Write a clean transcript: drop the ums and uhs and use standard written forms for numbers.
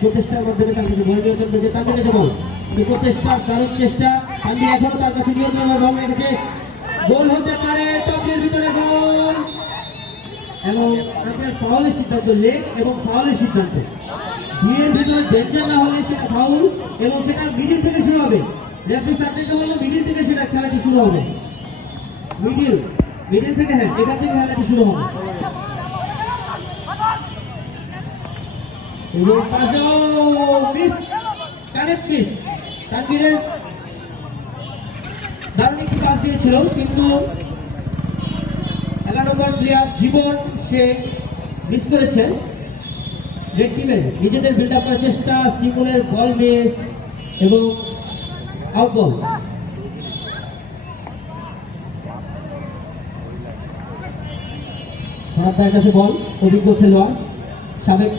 প্রচেষ্টার মাধ্যমে তার কাছে বল নিয়ন্ত্রণ করেছে। তানভীর কাছে বল, প্রচেষ্টা, দারুণ চেষ্টা। তানভীর এখনো তার কাছে নিয়ন্ত্রণের বল রেখেছে, গোল হতে পারে, টপের ভিতরে গোল। এবং আপনার ফাউলের সিদ্ধান্ত, লেগ এবং ফাউলের সিদ্ধান্ত, ভিড়ের ভিতরে ডেঞ্জার না হলে সেটা ফাউল এবং সেটা মিডিল থেকে শুরু হবে। রেফারি সাবজেক্টে বললো মিডিল থেকে সেটা খেলাটি শুরু হবে, মিডিল থেকে, হ্যাঁ এখান থেকে খেলাটি শুরু হবে। এবং মিস, কানেক্ট মিস। তানভীরের দারুণ একটি পাস দিয়েছিল, কিন্তু 11 নম্বর প্লেয়ার জীবন সে মিস করেছে। রেড টিমের নিজেদের বিল্ড আপ করার চেষ্টা, সিমনের বল মিস এবং আউট বল। তার কাছে বল, অভিজ্ঞ খেলোয়াড়, সাবেক